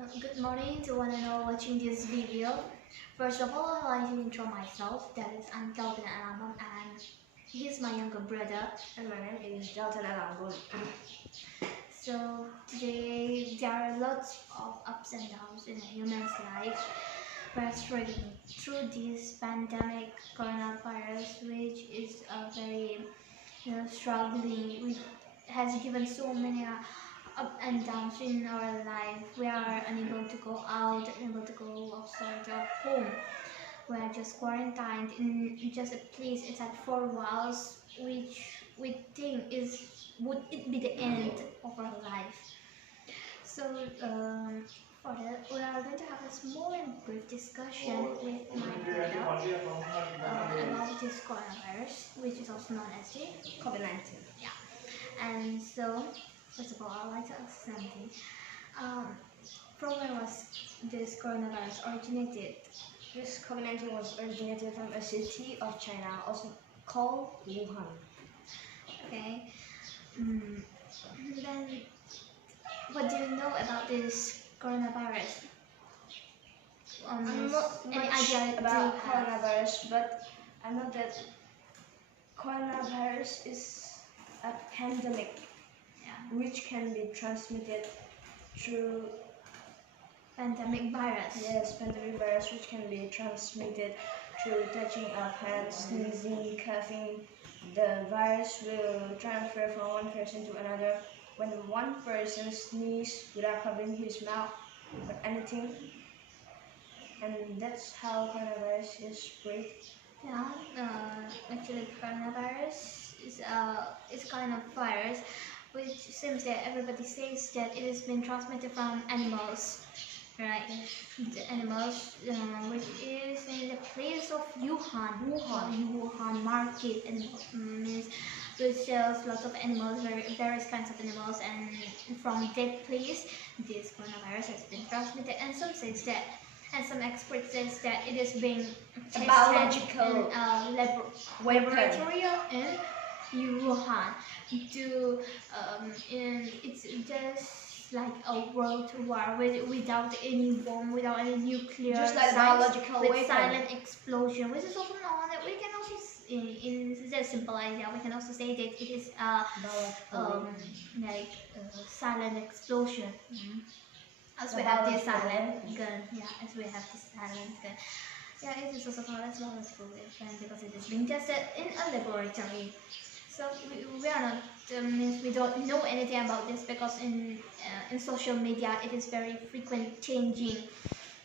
Good morning to one and all watching this video. First of all, I'd like to intro myself. That is, I'm Calvin Alamam and he's my younger brother. And my name is Jalton Alangon. So today there are lots of ups and downs in a human's life. We're struggling through this pandemic coronavirus, which is a very struggling. Which has given so many up and downs in our life. We are unable to go out, unable to go outside our home. We are just quarantined in just a place inside four walls, which we think would it be the end of our life. So for that, we are going to have a small and brief discussion with my brother about this coronavirus, which is also known as the COVID-19. Yeah. And so, first of all, I'd like to ask something. From where was this coronavirus originated? This COVID-19 was originated from a city of China, also called Wuhan. Okay. Then, what do you know about this coronavirus? I'm not any much idea about coronavirus, but I know that coronavirus is a pandemic, which can be transmitted through pandemic virus. Yes, pandemic virus, which can be transmitted through touching of hands, sneezing, coughing. The virus will transfer from one person to another when one person sneezes without covering his mouth or anything. And that's how coronavirus is spread. Yeah, actually coronavirus is it's kind of virus which seems that everybody says that it has been transmitted from animals, right? The animals, which is in the place of Wuhan market, and means which sells lots of animals, various kinds of animals, and from that place this coronavirus has been transmitted. And some says that, and some experts says that it is being tested biological in laboratory in Wuhan. It's just like a world war without any bomb, without any nuclear, just like biological with weapon. silent explosion, which is also known that we can also in the simple idea we can also say that it is silent explosion. As we have this silent gun, as we have this silent gun. It is also called as biological weapon because it is being tested in a laboratory. So we are not means we don't know anything about this because in social media it is very frequent changing.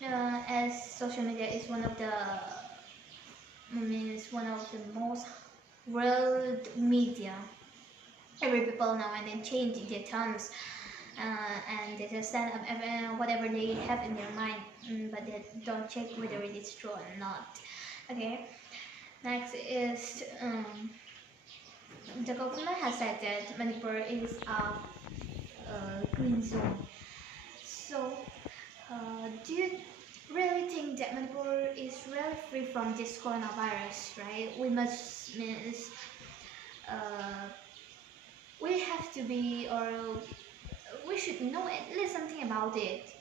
As social media is one of the most world media. Every people now and then change their terms. And they just stand up whatever they have in their mind, but they don't check whether it is true or not. Okay, next is the government has said that Manipur is a green zone. So, do you really think that Manipur is really free from this coronavirus? Right? We must means we have to be, or we should know at least something about it.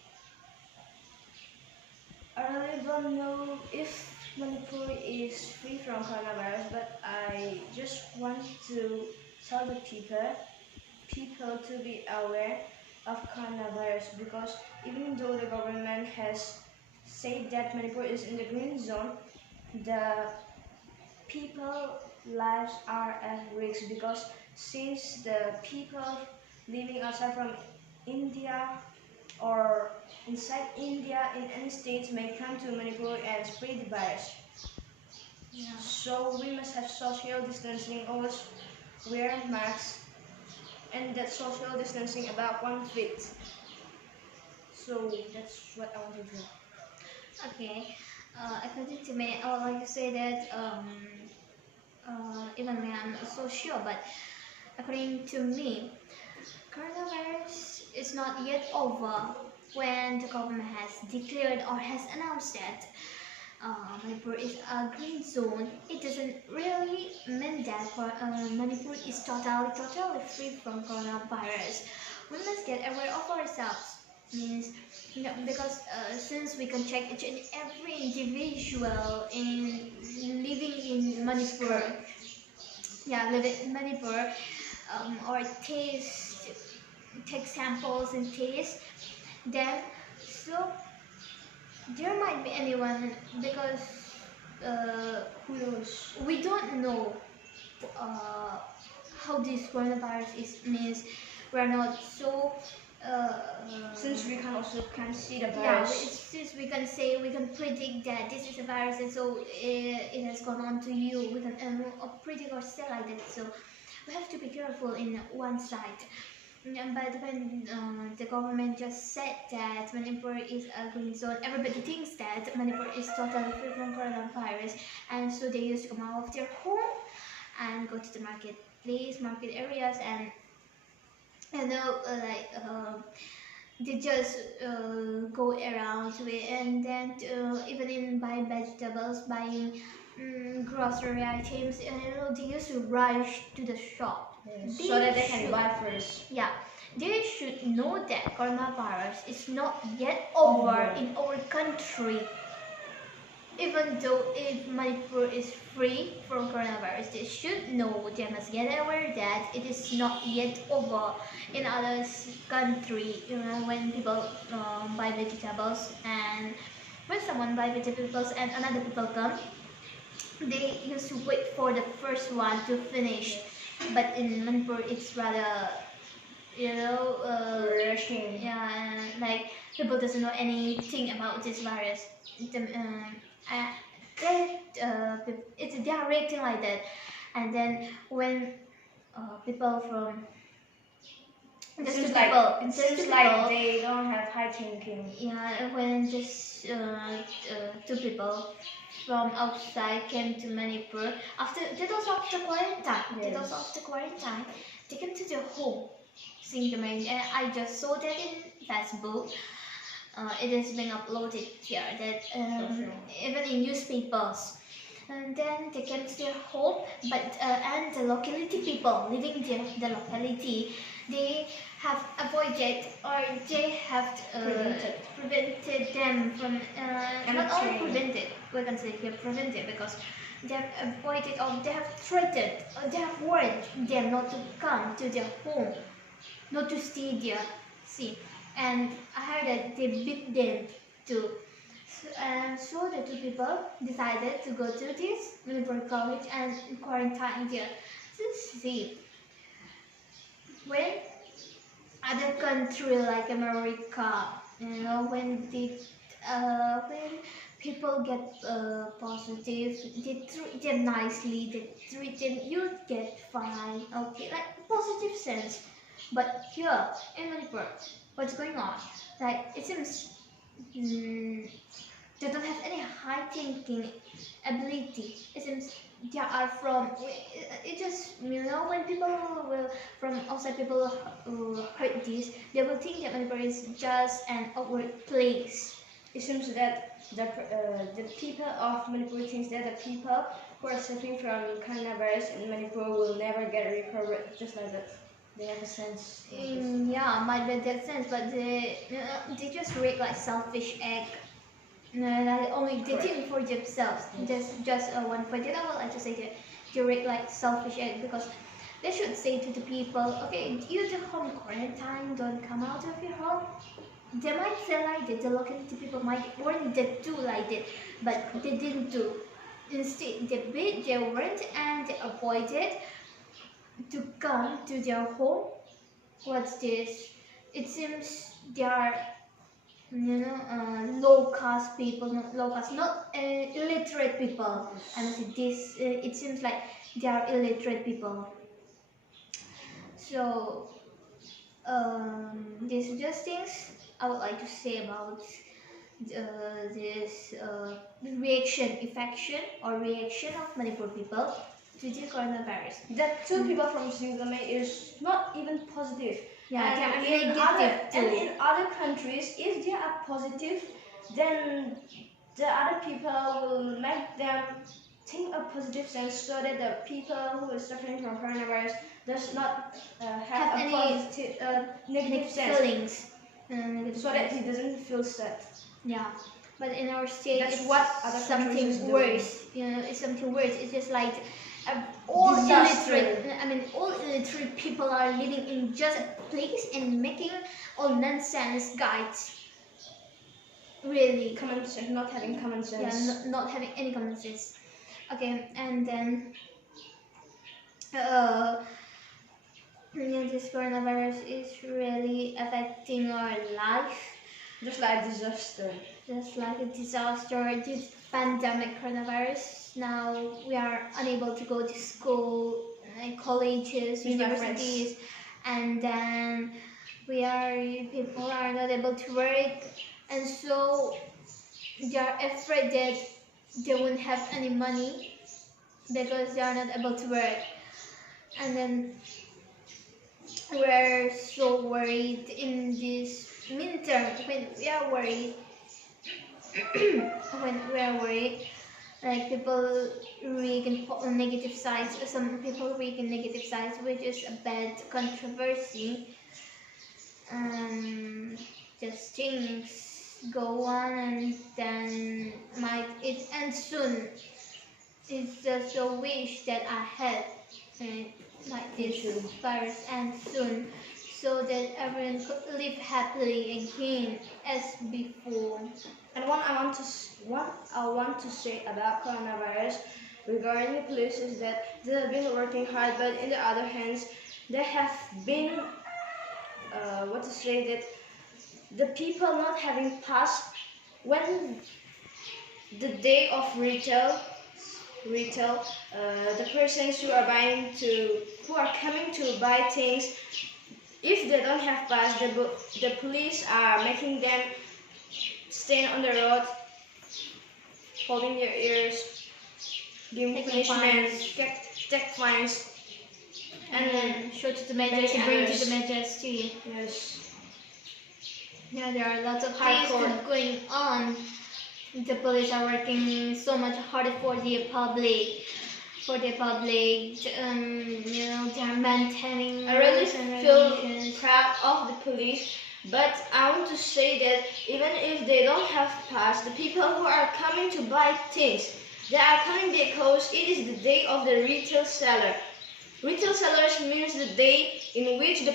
I really don't know if Manipur is free from coronavirus, but I just want to tell the people to be aware of coronavirus, because even though the government has said that Manipur is in the green zone, the people's lives are at risk, because since the people living outside from India or inside India in any states may come to Manipur and spread the virus. So we must have social distancing, always wear masks, and that social distancing about 1 feet. So that's what I want to do. Okay, according to me, I would like to say that even though I'm not so sure, but according to me, coronavirus is not yet over when the government has declared or has announced that Manipur is a green zone. It doesn't really mean that Manipur is totally free from coronavirus. We must get aware of ourselves. means because since we can check each and every individual in living in Manipur, yeah, living in Manipur, or take samples and taste them. So there might be anyone because Who knows? we don't know uh, how this coronavirus is means we're not so Since we can't see the yeah, virus. since we can say we can predict that this is a virus and so it has gone on to you, we can predict or say like that. So we have to be careful in one side. But when the government just said that Manipur is a green zone, everybody thinks that Manipur is totally free from coronavirus, and so they used to come out of their home and go to the market areas, and you know, they just go around with, and then even in buying vegetables, buying grocery items, you know, they used to rush to the shop. Yes, so that they can should- buy first. Yeah, they should know that coronavirus is not yet over in our country. Even though if Manipur is free from coronavirus, they should know, they must get aware that it is not yet over in other country. You know, when people buy vegetables, and when someone buy vegetables and another people come, they used to wait for the first one to finish. But in Manipur, it's rather, you know, Rushing. yeah, like people doesn't know anything about this virus. Uh, they are reacting like that, and then when people from It just seems two like people, it just seems two like people, they don't have high thinking. yeah, when just two people from outside came to Manipur after that was after quarantine. That was Yes. after quarantine. They came to their home, seeing the main. And I just saw that in Facebook. It is being uploaded here. That even in newspapers. And then they came to their home, but and the locality people living there, the locality, they have avoided or they have prevented them from not only Entering. prevented, we can say here prevented, because they have avoided or they have threatened or they have warned them not to come to their home, not to stay there. See, and I heard that they beat them too. And so the two people decided to go to this Manipur college and quarantine there. So see, when other country like America, you know, when when people get positive, they treat them nicely, they treat them, you get fine, okay, like positive sense. But here in Manipur, what's going on? Like it seems they don't have any high thinking ability. It seems they are from. It just, you know, when people will from outside people heard this, they will think that Manipur is just an awkward place. It seems that the people of Manipur thinks that the people who are suffering from coronavirus in Manipur will never get recovered, just like that. They have a sense. Yeah, might be that sense, but they just react like selfish act. Like only they think for themselves. Just one point that I would like to say that they react like selfish act, because they should say to the people, okay, you do home quarantine, don't come out of your home. They might say like that, the locality people might warn them too like that, but they didn't do. Instead, they weren't and they avoided to come to their home. What's this? It seems they are, you know, low caste people, not low caste, not illiterate people. I must say this. It seems like they are illiterate people. So these are just things I would like to say about this reaction, infection or reaction of Manipur people to the coronavirus. That two people from Singapore is not even positive. Yeah, they are and in negative too. and in other countries, if they are positive, then the other people will make them think a positive sense, so that the people who is suffering from coronavirus does not have a any positive negative sense. feelings. negative so that vibes. he doesn't feel sad. Yeah, but in our state, That's it's what other countries is something doing. worse. It's something worse. It's just like all Disaster. illiterate. I mean, all illiterate people are living in just a place and making all nonsense guides. Really, Common sense, not having common yeah, sense. not having any common sense. Okay, and then this coronavirus is really affecting our life. Just like disaster. Just like a disaster, this pandemic coronavirus. Now we are unable to go to school, colleges, With my universities, and then people are not able to work, and so they are afraid that they won't have any money because they are not able to work, and then we're so worried in this midterm when we are worried. When we are worried, like people read on negative sides, some people read in negative sides, which is a bad controversy. Just things go on and then might it end soon. It's just a wish that I had, like this virus end soon, so that everyone could live happily again as before. And what I want to say about coronavirus regarding the police is that they have been working hard, but in the other hands, they have been that the people not having passed when the day of retail, the persons who are coming to buy things, if they don't have pass, the police are making them stand on the road, holding their ears, giving punishment, take fines, and then show to the measures and bring to the measures to you. Yes. Yeah, there are lots of things going on. The police are working so much harder for the public. They are maintaining. I really feel proud of the police, but I want to say that even if they don't have pass, the people who are coming to buy things, they are coming because it is the day of the retail seller. Retail sellers means the day in which the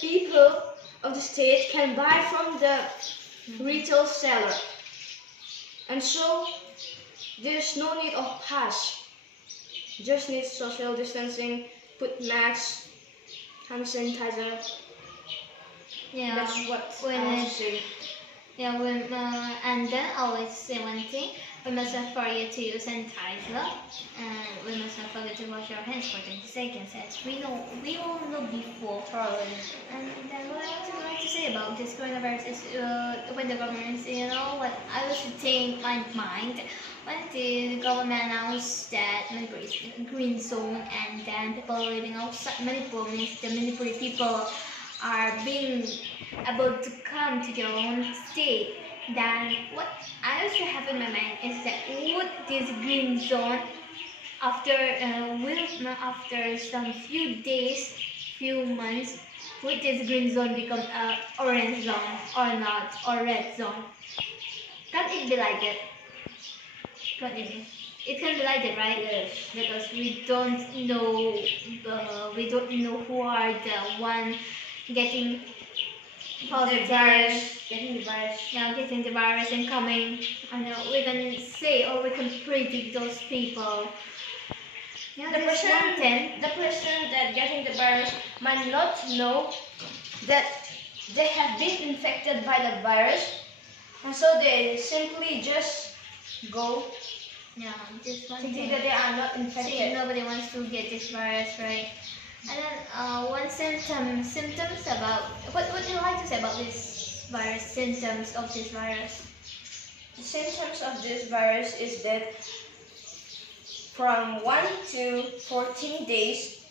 people of the state can buy from the retail seller. And so there's no need of pass. Just need social distancing, put masks, hand sanitizer. Yeah, that's what I want to say. Yeah, and then I always say one thing: we must not forget to use sanitizer, and we must not forget to wash our hands for 20 seconds, as we all know before. And then what I would like to say about this coronavirus is when the government, what I was saying in my mind. When the government announced that Manipur is in a green zone, and then people living outside Manipur means the Manipuri people are being able to come to their own state, then what I also have in my mind is that would this green zone after some few days, few months, would this green zone become an orange zone or not, or red zone? Can it be like that? It can be like that, right? Yes. Because we don't know who are the one getting positive, getting the virus. Yeah, getting the virus and coming. And we can say or we can predict those people. Yeah, the person that getting the virus might not know that they have been infected by the virus, and so they simply just go. Yeah, just one thinking thing. that they are not infected. See, nobody wants to get this virus, right? And then one symptoms about what would you like to say about this virus? Symptoms of this virus. The symptoms of this virus is that from 1 to 14 days,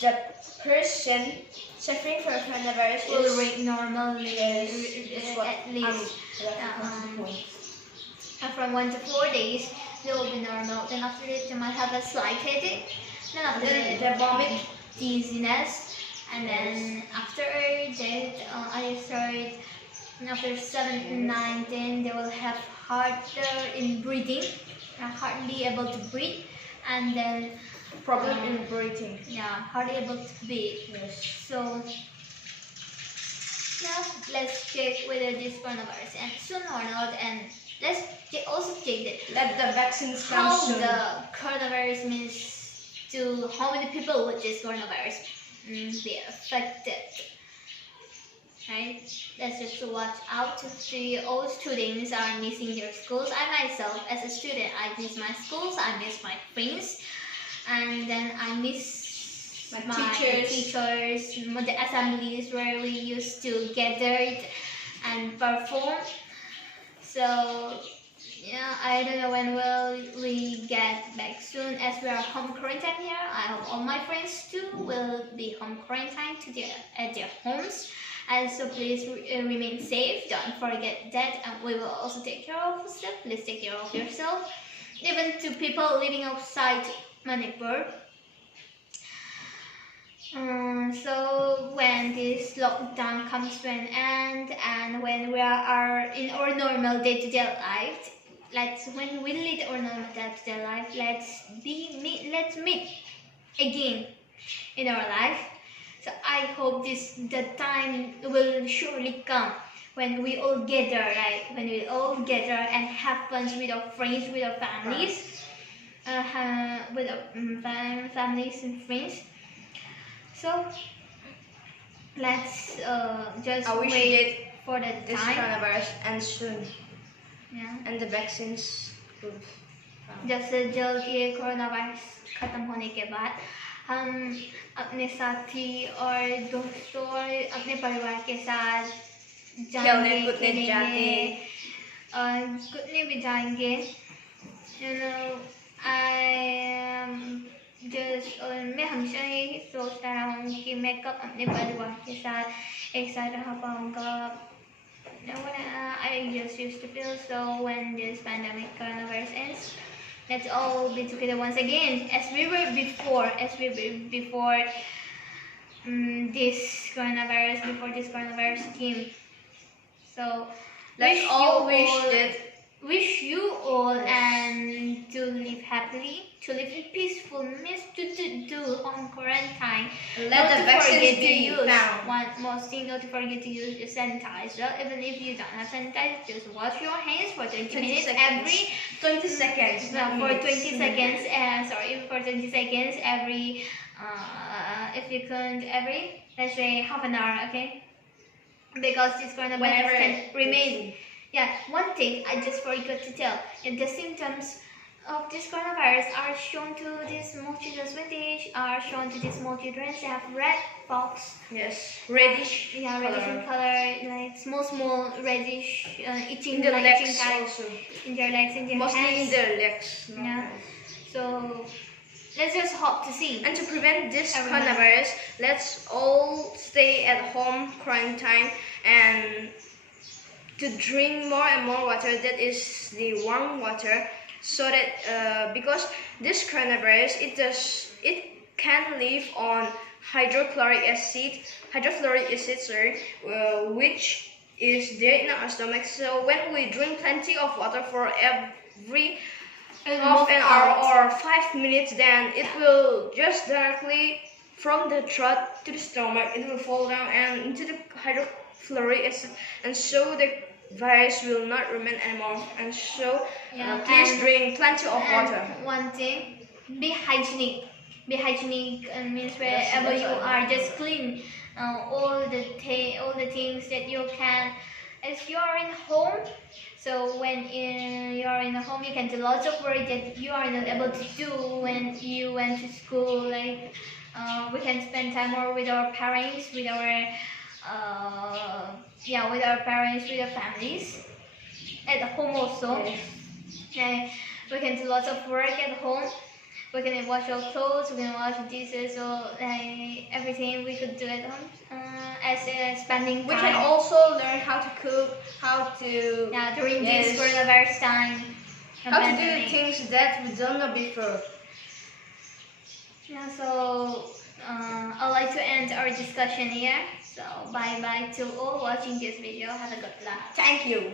the person suffering from coronavirus will rate normally. Yes, at least. From 1 to 4 days, they will be normal. Then after that, they might have a slight headache. Then after that, they vomit, dizziness, And then after that, I started after 7 to 9, then they will have harder in breathing, hardly able to breathe, and then Problem in breathing. yeah, hardly able to breathe. Yes. So now let's check whether this coronavirus and soon or not, and let's also check Let the vaccines come how soon. the coronavirus means to how many people with this coronavirus be affected. Right? Let's just watch out to see all students are missing their schools. I myself, as a student, I miss my schools, I miss my friends, and then I miss My teachers, the assemblies where we used to gather and perform. So yeah, I don't know when will we get back soon, as we are home quarantine here. I hope all my friends too will be home quarantine at their homes. And so please remain safe. Don't forget that, and we will also take care of yourself. Please take care of yourself. Even to people living outside Manipur. So when this lockdown comes to an end, and when we are in our normal day-to-day life, when we lead our normal day-to-day life, let's meet again in our life. So I hope the time will surely come when we all gather, right? When we all gather and have fun with our friends, with our families, with our families and friends. So let's just wait for the this time. coronavirus ends soon. Yeah. And the vaccines will जैसे जल्द ये corona virus खत्म होने के बाद हम अपने साथी और दोस्तों और अपने परिवार के साथ जाएंगे, खेलेंगे और कूदने भी जाएंगे. You know, मैं हमेशा यही सोचता रहा हूँ कि मैं कब अपने परिवार के साथ एक साथ रह पाऊँगा. I just used to feel so when this pandemic coronavirus ends. Let's all be together once again, as we were before this coronavirus came. So let's all wish you all and to live happily, to live in peacefulness, to do home quarantine. Let the vaccines be found. One most thing, not to forget to use your sanitizer. Even if you don't have sanitizer, just wash your hands for 20 minutes seconds. 20 seconds. No, for 20 seconds. For 20 seconds every. If you couldn't every, let's say half an hour, okay? Because this coronavirus can remain. Yeah, one thing I just forgot to tell. The symptoms of this coronavirus are shown to these small children when they are shown to these small children. They have red pox. Yes, reddish. Yeah, reddish in color, like small reddish itching. In the like legs itching also. In their legs, in their mostly hands. in their legs. Yeah. So let's just hope to see. And to prevent this coronavirus, let's all stay at home, quarantine, and to drink more and more water. That is the warm water, so that because this coronavirus, it can live on hydrofluoric acid, which is there in our stomach. So when we drink plenty of water for every half an hour or 5 minutes, then it will just directly from the throat to the stomach, it will fall down and into the hydrofluoric acid, and so the virus will not remain anymore. And so please drink plenty of water. One thing, be hygienic. Be hygienic means wherever you are, just clean all the things that you can. As you are in home, so when you are in the home, you can do lots of work that you are not able to do when you went to school. Like we can spend time more with our parents, with our with our families at home also. Yes. We can do lots of work at home. We can wash our clothes, we can wash dishes, or everything we could do at home as spending time. We can also learn how to cook, how to during this coronavirus time. How to do things that we don't know before. Yeah, so I'd like to end our discussion here. So bye bye to all watching this video. Have a good luck. Thank you.